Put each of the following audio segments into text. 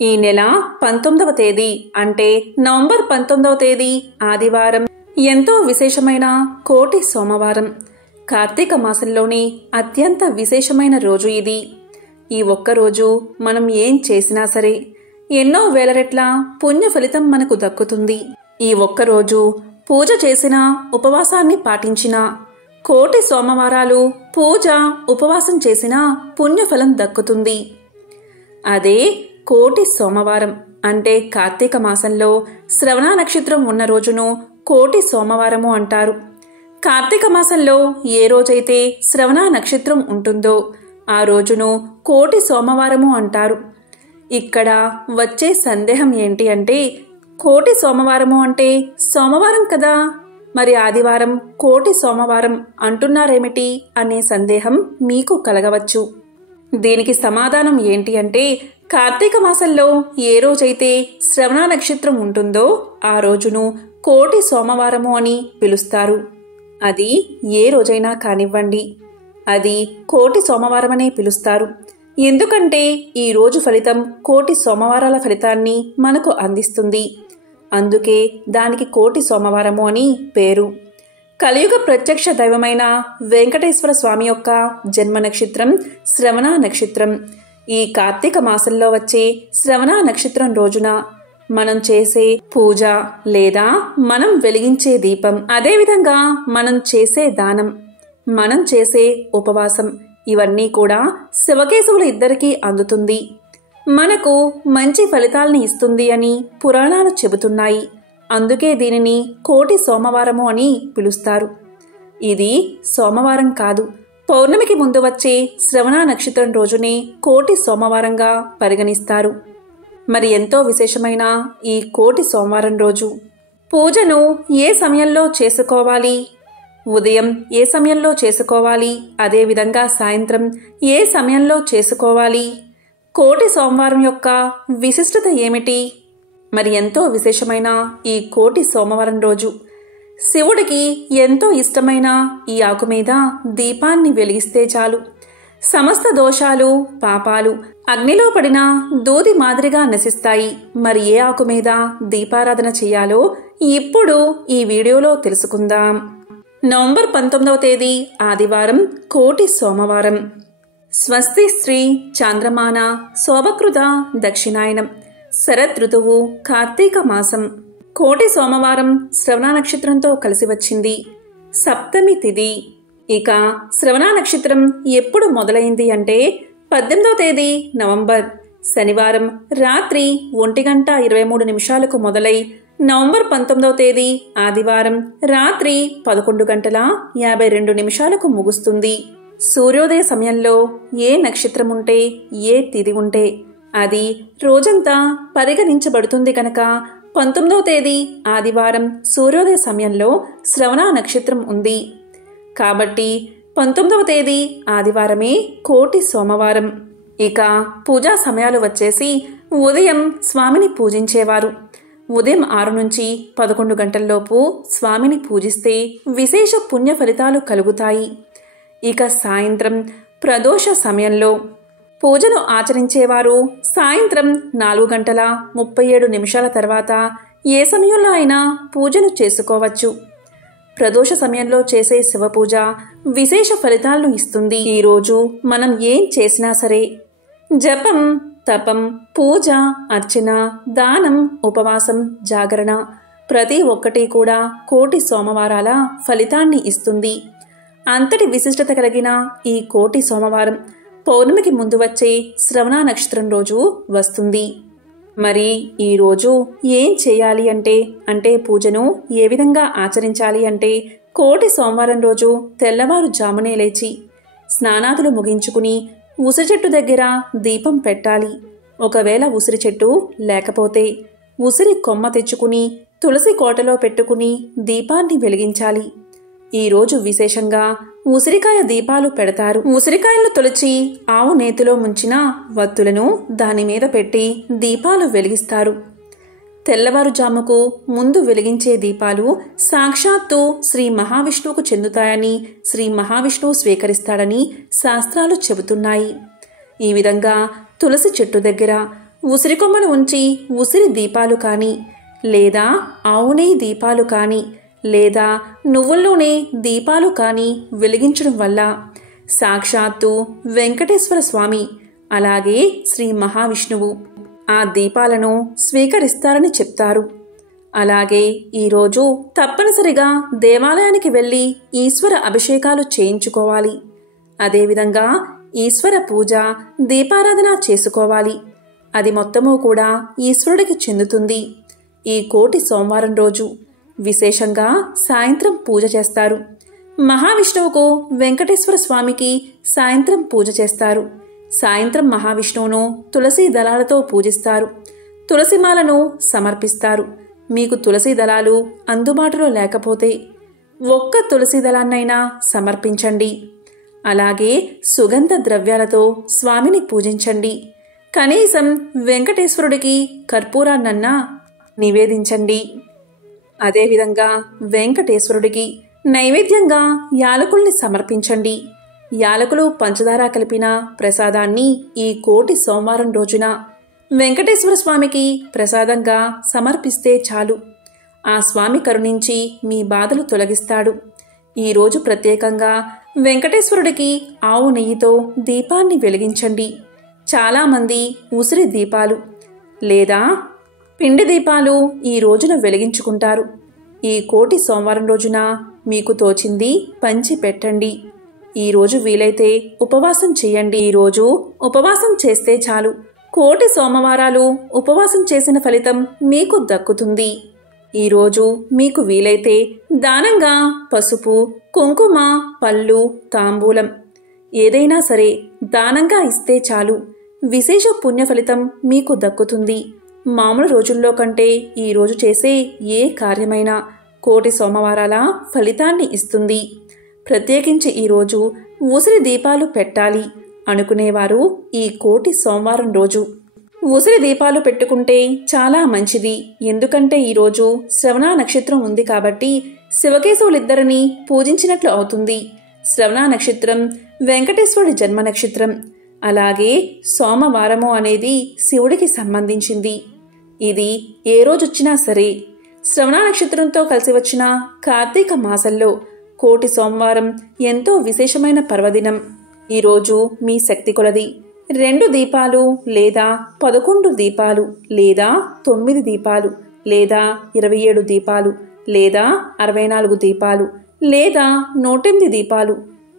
ఈ నెల 19వ తేదీ అంటే నవంబర్ 19వ తేదీ ఆదివారం ఎంతో విశేషమైన కోటి సోమవారం. కార్తీక మాసంలోని అత్యంత విశేషమైన రోజు ఇది. ఈ ఒక్కరోజు మనం ఏం చేసినా సరే ఎన్నో వేల రెట్ల పుణ్య ఫలితం మనకు దక్కుతుంది. ఈ ఒక్కరోజు పూజ చేసినా, ఉపవాసాన్ని పాటించినా, కోటి సోమవారాలు పూజ ఉపవాసం చేసినా పుణ్యఫలం దక్కుతుంది. అదే కోటి సోమవారం అంటే కార్తీక మాసంలో శ్రవణ నక్షత్రం ఉన్న రోజును కోటి సోమవారము అంటారు. కార్తీక మాసంలో ఏ రోజైతే శ్రవణ నక్షత్రం ఉంటుందో ఆ రోజును కోటి సోమవారము అంటారు. ఇక్కడ వచ్చే సందేహం ఏంటి అంటే, కోటి సోమవారము అంటే సోమవారం కదా, మరి ఆదివారం కోటి సోమవారం అంటున్నారేమిటి అనే సందేహం మీకు కలగవచ్చు. దీనికి సమాధానం ఏంటి అంటే, కార్తీక మాసంలో ఏ రోజైతే శ్రవణ నక్షత్రం ఉంటుందో ఆ రోజును కోటి సోమవారము అని పిలుస్తారు. అది ఏ రోజైనా కానివ్వండి, అది కోటి సోమవారమనే పిలుస్తారు. ఎందుకంటే ఈ రోజు ఫలితం కోటి సోమవారాల ఫలితాన్ని మనకు అందిస్తుంది. అందుకే దానికి కోటి సోమవారము అని పేరు. కలియుగ ప్రత్యక్ష దైవమైన వెంకటేశ్వర స్వామి యొక్క జన్మ నక్షత్రం శ్రవణ నక్షత్రం. ఈ కార్తీక మాసంలో వచ్చే శ్రవణ నక్షత్రం రోజున మనం చేసే పూజ లేదా మనం వెలిగించే దీపం, అదేవిధంగా మనం చేసే దానం, మనం చేసే ఉపవాసం ఇవన్నీ కూడా శివకేశవులు ఇద్దరికీ అందుతుంది, మనకు మంచి ఫలితాల్ని ఇస్తుంది అని పురాణాలు చెబుతున్నాయి. అందుకే దీనిని కోటి సోమవారము అని పిలుస్తారు. ఇది సోమవారం కాదు, పౌర్ణమికి ముందు వచ్చే శ్రవణ నక్షత్రం రోజునే కోటి సోమవారంగా పరిగణిస్తారు. మరి ఎంతో విశేషమైన ఈ కోటి సోమవారం రోజు పూజను ఏ సమయంలో చేసుకోవాలి, ఉదయం ఏ సమయంలో చేసుకోవాలి, అదేవిధంగా సాయంత్రం ఏ సమయంలో చేసుకోవాలి, కోటి సోమవారం యొక్క విశిష్టత ఏమిటి? మరి ఎంతో విశేషమైన ఈ కోటి సోమవారం రోజు శివుడికి ఎంతో ఇష్టమైన ఈ ఆకు మీద దీపాన్ని వెలిగిస్తే చాలు, సమస్త దోషాలు పాపాలు అగ్నిలో పడిన దూది మాదిరిగా నశిస్తాయి. మరి ఏ ఆకు మీద దీపారాధన చేయాలో ఇప్పుడు ఈ వీడియోలో తెలుసుకుందాం. నవంబర్ 19వ తేదీ ఆదివారం కోటి సోమవారం. స్వస్తి శ్రీ చాంద్రమాన శోభకృత దక్షిణాయనం. శరత్ ఋతువు కార్తీక మాసం. కోటి సోమవారం శ్రవణ నక్షత్రంతో కలిసి వచ్చింది. సప్తమి తిథి. ఇక శ్రవణ నక్షత్రం ఎప్పుడు మొదలైంది అంటే 18వ తేదీ నవంబర్ శనివారం రాత్రి 1:23 మొదలై నవంబర్ 19వ తేదీ ఆదివారం రాత్రి 11:52 ముగుస్తుంది. సూర్యోదయ సమయంలో ఏ నక్షత్రం ఉంటే, ఏ తిథి ఉంటే అది రోజంతా పరిగణించబడుతుంది కనుక 19వ తేదీ ఆదివారం సూర్యోదయ సమయంలో శ్రవణ నక్షత్రం ఉంది. కాబట్టి 19వ తేదీ ఆదివారమే కోటి సోమవారం. ఇక పూజా సమయాలు వచ్చేసి ఉదయం స్వామిని పూజించేవారు ఉదయం 6 నుంచి 11 గంటల్లోపు స్వామిని పూజిస్తే విశేష పుణ్య ఫలితాలు కలుగుతాయి. ఇక సాయంత్రం ప్రదోష సమయంలో పూజను ఆచరించేవారు సాయంత్రం 4:37 తర్వాత ఏ సమయంలో అయినా పూజను చేసుకోవచ్చు. ప్రదోష సమయంలో చేసే శివపూజ విశేష ఫలితాలను ఇస్తుంది. ఈరోజు మనం ఏం చేసినా సరే జపం, తపం, పూజ, అర్చన, దానం, ఉపవాసం, జాగరణ ప్రతి ఒక్కటి కూడా కోటి సోమవారాల ఫలితాన్ని ఇస్తుంది. అంతటి విశిష్టత కలిగిన ఈ కోటి సోమవారం పౌర్ణమికి ముందు వచ్చే శ్రవణ నక్షత్రం రోజు వస్తుంది. మరి ఈ రోజు ఏం చేయాలి అంటే పూజను ఏ విధంగా ఆచరించాలి అంటే, కోటి సోమవారం రోజు తెల్లవారుజామునే లేచి స్నానాదులు ముగించుకుని ఉసిరి చెట్టు దగ్గర దీపం పెట్టాలి. ఒకవేళ ఉసిరి చెట్టు లేకపోతే ఉసిరి కొమ్మ తెచ్చుకుని తులసి కోటలో పెట్టుకుని దీపాన్ని వెలిగించాలి. ఈరోజు విశేషంగా ఉసిరికాయ దీపాలు పెడతారు. ఉసిరికాయలను తొలిచి ఆవు నేతిలో ముంచిన వత్తులను దాని మీద పెట్టి దీపాలు వెలిగిస్తారు. తెల్లవారుజాముకు ముందు వెలిగించే దీపాలు సాక్షాత్తు శ్రీ మహావిష్ణువుకు చెందుతాయని, శ్రీ మహావిష్ణువు స్వీకరిస్తాడని శాస్త్రాలు చెబుతున్నాయి. ఈ విధంగా తులసి చెట్టు దగ్గర ఉసిరికొమ్మను ఉంచి ఉసిరి దీపాలు కానీ, లేదా ఆవు నెయ్యి దీపాలు కానీ, లేదా నువ్వుల నూనె దీపాలు కానీ వెలిగించడం వల్ల సాక్షాత్తు వెంకటేశ్వర స్వామి అలాగే శ్రీ మహావిష్ణువు ఆ దీపాలను స్వీకరిస్తారని చెప్తారు. అలాగే ఈరోజు తప్పనిసరిగా దేవాలయానికి వెళ్ళి ఈశ్వర అభిషేకాలు చేయించుకోవాలి. అదేవిధంగా ఈశ్వర పూజ, దీపారాధన చేసుకోవాలి. అది మొత్తము కూడా ఈశ్వరుడికి చెందుతుంది. ఈ కోటి సోమవారం రోజు విశేషంగా సాయంత్రం పూజ చేస్తారు. మహావిష్ణువుకు వెంకటేశ్వర స్వామికి సాయంత్రం పూజ చేస్తారు. సాయంత్రం మహావిష్ణువును తులసి దళాలతో పూజిస్తారు. తులసిమాలను సమర్పిస్తారు. మీకు తులసి దళాలు అందుబాటులో లేకపోతే ఒక్క తులసి దళాన్నైనా సమర్పించండి. అలాగే సుగంధ ద్రవ్యాలతో స్వామిని పూజించండి. కనీసం వెంకటేశ్వరుడికి కర్పూరాన్నన్నా నివేదించండి. అదేవిధంగా వెంకటేశ్వరుడికి నైవేద్యంగా యాలకుల్ని సమర్పించండి. యాలకులు పంచదార కలిపిన ప్రసాదాన్ని ఈ కోటి సోమవారం రోజున వెంకటేశ్వర స్వామికి ప్రసాదంగా సమర్పిస్తే చాలు. ఆ స్వామి కరుణించి మీ బాధలు తొలగిస్తాడు. ఈరోజు ప్రత్యేకంగా వెంకటేశ్వరుడికి ఆవు నెయ్యితో దీపాన్ని వెలిగించండి. చాలామంది ఉసిరి దీపాలు లేదా పిండి దీపాలు ఈ రోజున వెలిగించుకుంటారు. ఈ కోటి సోమవారం రోజున మీకు తోచింది పంచి పెట్టండి. ఈరోజు వీలైతే ఉపవాసం చేయండి. ఈరోజు ఉపవాసం చేస్తే చాలు, కోటి సోమవారాలు ఉపవాసం చేసిన ఫలితం మీకు దక్కుతుంది. ఈరోజు మీకు వీలైతే దానంగా పసుపు, కుంకుమ, పళ్ళు, తాంబూలం ఏదైనా సరే దానంగా ఇస్తే చాలు, విశేష పుణ్య ఫలితం మీకు దక్కుతుంది. మామూలు రోజుల్లో కంటే ఈరోజు చేసే ఏ కార్యమైనా కోటి సోమవారాల ఫలితాన్ని ఇస్తుంది. ప్రత్యేకించి ఈరోజు ఉసిరి దీపాలు పెట్టాలి అనుకునేవారు ఈ కోటి సోమవారం రోజు ఉసిరి దీపాలు పెట్టుకుంటే చాలా మంచిది. ఎందుకంటే ఈరోజు శ్రవణ నక్షత్రం ఉంది కాబట్టి శివకేశవులిద్దరినీ పూజించినట్లు అవుతుంది. శ్రవణ నక్షత్రం వెంకటేశ్వరుడి జన్మ నక్షత్రం. అలాగే సోమవారము అనేది శివుడికి సంబంధించింది. ఇది ఏ రోజొచ్చినా సరే శ్రవణ నక్షత్రంతో కలిసి వచ్చిన కార్తీక మాసంలో కోటి సోమవారం ఎంతో విశేషమైన పర్వదినం. ఈరోజు మీ శక్తి కొలది 2 దీపాలు లేదా 11 దీపాలు లేదా 9 దీపాలు లేదా 27 దీపాలు లేదా 64 దీపాలు లేదా 108 దీపాలు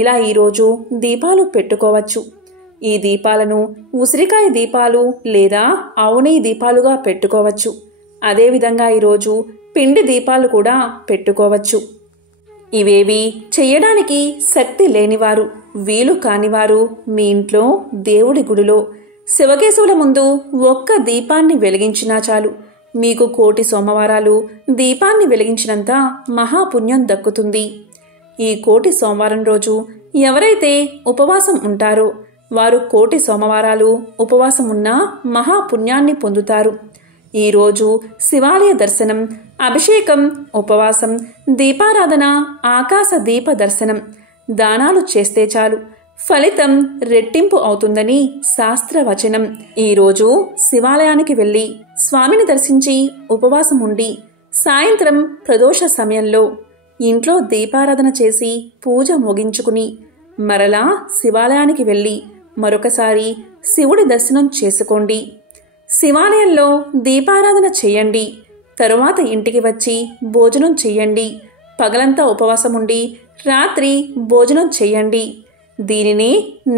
ఇలా ఈరోజు దీపాలు పెట్టుకోవచ్చు. ఈ దీపాలను ఉసిరికాయ దీపాలు లేదా ఆవు నెయ్యి దీపాలుగా పెట్టుకోవచ్చు. అదేవిధంగా ఈరోజు పిండి దీపాలు కూడా పెట్టుకోవచ్చు. ఇవేవి చెయ్యడానికి శక్తి లేనివారు, వీలు కానివారు మీ ఇంట్లో దేవుడి గుడిలో శివకేశవుల ముందు ఒక్క దీపాన్ని వెలిగించినా చాలు, మీకు కోటి సోమవారాలు దీపాన్ని వెలిగించినంత మహాపుణ్యం దక్కుతుంది. ఈ కోటి సోమవారం రోజు ఎవరైతే ఉపవాసం ఉంటారో వారు కోటి సోమవారాలు ఉపవాసం ఉన్న మహాపుణ్యాన్ని పొందుతారు. ఈరోజు శివాలయ దర్శనం, అభిషేకం, ఉపవాసం, దీపారాధన, ఆకాశ దీప దర్శనం, దానాలు చేస్తే చాలు, ఫలితం రెట్టింపు అవుతుందని శాస్త్రవచనం. ఈరోజు శివాలయానికి వెళ్ళి స్వామిని దర్శించి ఉపవాసం ఉండి సాయంత్రం ప్రదోష సమయంలో ఇంట్లో దీపారాధన చేసి పూజ ముగించుకుని మరలా శివాలయానికి వెళ్ళి మరొకసారి శివుడి దర్శనం చేసుకోండి. శివాలయంలో దీపారాధన చేయండి. తరువాత ఇంటికి వచ్చి భోజనం చెయ్యండి. పగలంతా ఉపవాసం ఉండి రాత్రి భోజనం చెయ్యండి. దీనిని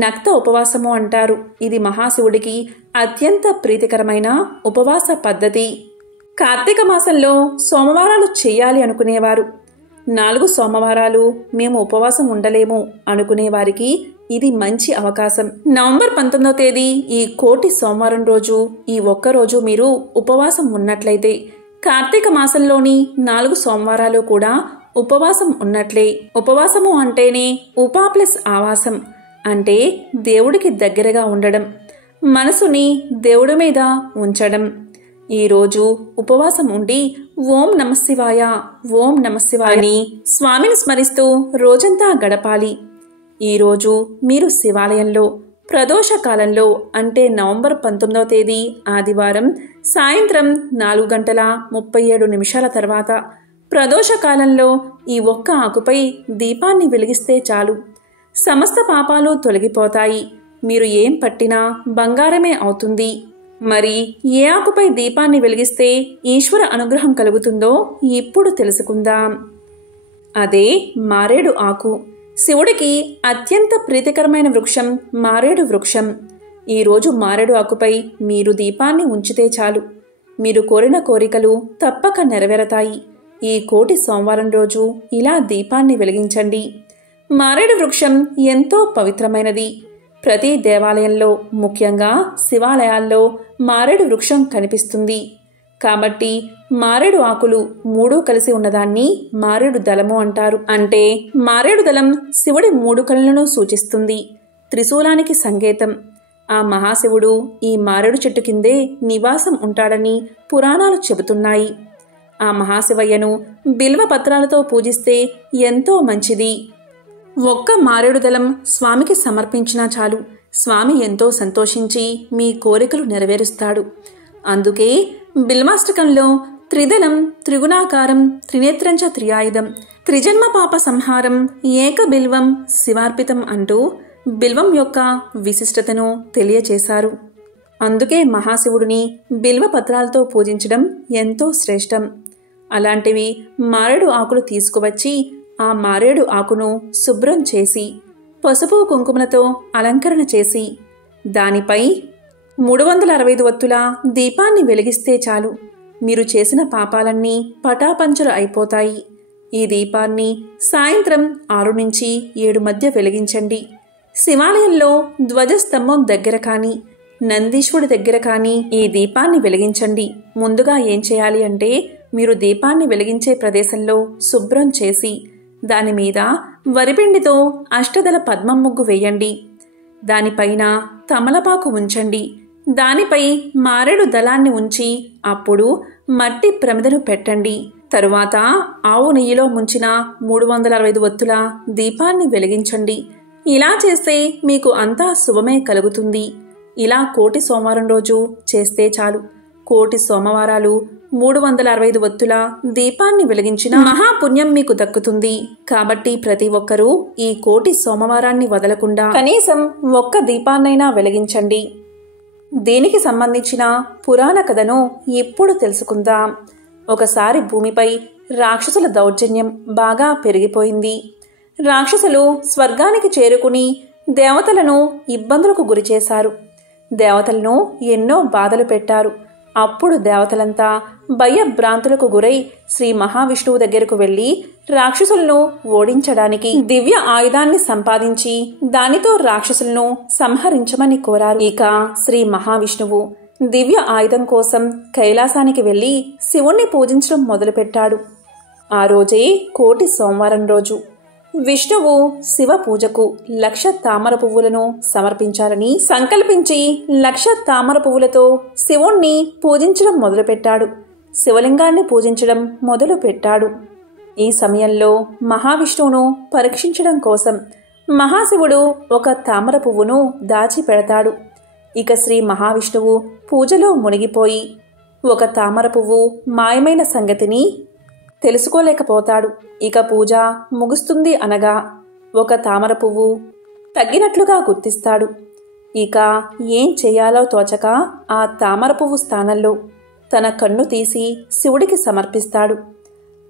నక్త ఉపవాసము అంటారు. ఇది మహాశివుడికి అత్యంత ప్రీతికరమైన ఉపవాస పద్ధతి. కార్తీక మాసంలో సోమవారాలు చేయాలి అనుకునేవారు, 4 సోమవారాలు మేము ఉపవాసం ఉండలేము అనుకునేవారికి ఇది మంచి అవకాశం. నవంబర్ 19వ తేదీ ఈ కోటి సోమవారం రోజు ఈ ఒక్కరోజు మీరు ఉపవాసం ఉన్నట్లయితే కార్తీక మాసంలోని 4 సోమవారాలు కూడా ఉపవాసం ఉన్నట్లే. ఉపవాసము అంటేనే ఉపా ప్లస్ ఆవాసం, అంటే దేవుడికి దగ్గరగా ఉండడం, మనసుని దేవుడి మీద ఉంచడం. ఈరోజు ఉపవాసం ఉండి ఓం నమశివాయ ఓం నమశివాయ అని స్వామిని స్మరిస్తూ రోజంతా గడపాలి. ఈరోజు మీరు శివాలయంలో ప్రదోష కాలంలో అంటే నవంబర్ 19వ తేదీ ఆదివారం సాయంత్రం 4:37 తర్వాత ప్రదోష కాలంలో ఈ ఒక్క ఆకుపై దీపాన్ని వెలిగిస్తే చాలు. సమస్త పాపాలు తొలగిపోతాయి. మీరు ఏం పట్టినా బంగారమే అవుతుంది. మరి ఏ ఆకుపై దీపాన్ని వెలిగిస్తే ఈశ్వర అనుగ్రహం కలుగుతుందో ఇప్పుడు తెలుసుకుందాం. అదే మారేడు ఆకు. శివుడికి అత్యంత ప్రీతికరమైన వృక్షం మారేడు వృక్షం. ఈరోజు మారేడు ఆకుపై మీరు దీపాన్ని ఉంచితే చాలు. మీరు కోరిన కోరికలు తప్పక నెరవేరతాయి. ఈ కోటి సోమవారం రోజు ఇలా దీపాన్ని వెలిగించండి. మారేడు వృక్షం ఎంతో పవిత్రమైనది. ప్రతి దేవాలయంలో, ముఖ్యంగా శివాలయాల్లో మారేడు వృక్షం కనిపిస్తుంది. కాబట్టి మారేడు ఆకులు 3 కలిసి ఉన్నదాన్ని మారేడు దళము అంటారు. అంటే మారేడు దళం శివుడి 3 కళ్ళను సూచిస్తుంది. త్రిశూలానికి సంకేతం. ఆ మహాశివుడు ఈ మారేడు చెట్టు కిందే నివాసం ఉంటాడని పురాణాలు చెబుతున్నాయి. ఆ మహాశివయ్యను బిల్వ పత్రాలతో పూజిస్తే ఎంతో మంచిది. ఒక్క మారేడు దళం స్వామికి సమర్పించినా చాలు. స్వామి ఎంతో సంతోషించి మీ కోరికలు నెరవేరుస్తాడు. అందుకే బిల్వాష్టకంలో త్రిదళం త్రిగుణాకారం త్రినేత్రంచ త్రియాయుధం త్రిజన్మ పాప సంహారం ఏక బిల్వం శివార్పితం అంటూ బిల్వం యొక్క విశిష్టతను తెలియచేశారు. అందుకే మహాశివుడిని బిల్వ పత్రాలతో పూజించడం ఎంతో శ్రేష్టం. అలాంటివి మారేడు ఆకులు తీసుకువచ్చి ఆ మారేడు ఆకును శుభ్రం చేసి పసుపు కుంకుమలతో అలంకరణ చేసి దానిపై 365 ఒత్తుల దీపాన్ని వెలిగిస్తే చాలు. మీరు చేసిన పాపాలన్నీ పటాపంచలు అయిపోతాయి. ఈ దీపాన్ని సాయంత్రం 6 నుంచి 7 మధ్య వెలిగించండి. శివాలయంలో ధ్వజస్తంభం దగ్గర కానీ నందీశ్వరుడి దగ్గర కానీ ఈ దీపాన్ని వెలిగించండి. ముందుగా ఏం చేయాలి అంటే మీరు దీపాన్ని వెలిగించే ప్రదేశంలో శుభ్రం చేసి దానిమీద వరిపిండితో అష్టదళ పద్మం ముగ్గు వేయండి. దానిపైన తమలపాకు ఉంచండి. దానిపై మారేడు దళాన్ని ఉంచి అప్పుడు మట్టి ప్రమిదను పెట్టండి. తరువాత ఆవు నెయ్యిలో ముంచిన 365 ఒత్తుల దీపాన్ని వెలిగించండి. ఇలా చేస్తే మీకు అంతా శుభమే కలుగుతుంది. ఇలా కోటి సోమవారం రోజు చేస్తే చాలు. కోటి సోమవారాలు 365 ఒత్తుల దీపాన్ని వెలిగించిన మహాపుణ్యం మీకు దక్కుతుంది. కాబట్టి ప్రతి ఒక్కరూ ఈ కోటి సోమవారాన్ని వదలకుండా కనీసం ఒక్క దీపాన్నైనా వెలిగించండి. దీనికి సంబంధించిన పురాణ కథను ఇప్పుడు తెలుసుకుందాం. ఒకసారి భూమిపై రాక్షసుల దౌర్జన్యం బాగా పెరిగిపోయింది. రాక్షసులు స్వర్గానికి చేరుకుని దేవతలను ఇబ్బందులకు గురిచేశారు. దేవతలను ఎన్నో బాధలు పెట్టారు. అప్పుడు దేవతలంతా భయభ్రాంతులకు గురై శ్రీ మహావిష్ణువు దగ్గరకు వెళ్లి రాక్షసులను ఓడించడానికి దివ్య ఆయుధాన్ని సంపాదించి దానితో రాక్షసులను సంహరించమని కోరారు. ఇక శ్రీ మహావిష్ణువు దివ్య ఆయుధం కోసం కైలాసానికి వెళ్లి శివుణ్ణి పూజించడం మొదలుపెట్టాడు. ఆ రోజే కోటి సోమవారం రోజు. విష్ణువు శివ పూజకు 1,00,000 తామర పువ్వులను సమర్పించాలని సంకల్పించి 1,00,000 తామర పువ్వులతో శివుణ్ణి పూజించడం మొదలుపెట్టాడు. శివలింగాన్ని పూజించడం మొదలుపెట్టాడు. ఈ సమయంలో మహావిష్ణువును పరీక్షించడం కోసం మహాశివుడు ఒక తామర పువ్వును దాచిపెడతాడు. ఇక శ్రీ మహావిష్ణువు పూజలో మునిగిపోయి ఒక తామర పువ్వు మాయమైన సంగతిని తెలుసుకోలేకపోతాడు. ఇక పూజ ముగుస్తుంది అనగా ఒక తామర పువ్వు తగ్గినట్లుగా గుర్తిస్తాడు. ఇక ఏం చేయాలో తోచక ఆ తామర పువ్వు స్థానంలో తన కన్ను తీసి శివుడికి సమర్పిస్తాడు.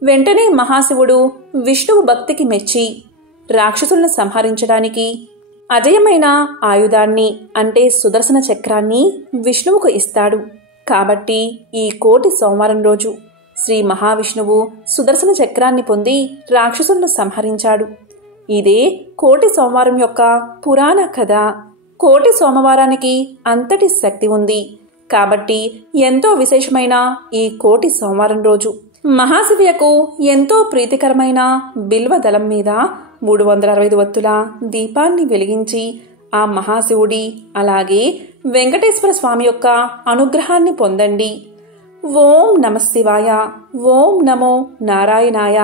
వెంటనే మహాశివుడు విష్ణువు భక్తికి మెచ్చి రాక్షసులను సంహరించడానికి అజయమైన ఆయుధాన్ని అంటే సుదర్శన చక్రాన్ని విష్ణువుకు ఇస్తాడు. కాబట్టి ఈ కోటి సోమవారం రోజు శ్రీ మహావిష్ణువు సుదర్శన చక్రాన్ని పొంది రాక్షసులను సంహరించాడు. ఇదే కోటి సోమవారం యొక్క పురాణ కథ. కోటి సోమవారానికి అంతటి శక్తి ఉంది. కాబట్టి ఎంతో విశేషమైన ఈ కోటి సోమవారం రోజు మహాశివయ్యకు ఎంతో ప్రీతికరమైన బిల్వ దళం మీద 365 ఒత్తుల దీపాన్ని వెలిగించి ఆ మహాశివుడి అలాగే వెంకటేశ్వర స్వామి యొక్క అనుగ్రహాన్ని పొందండి. ఓం నమః శివాయ. ఓం నమో నారాయణాయ.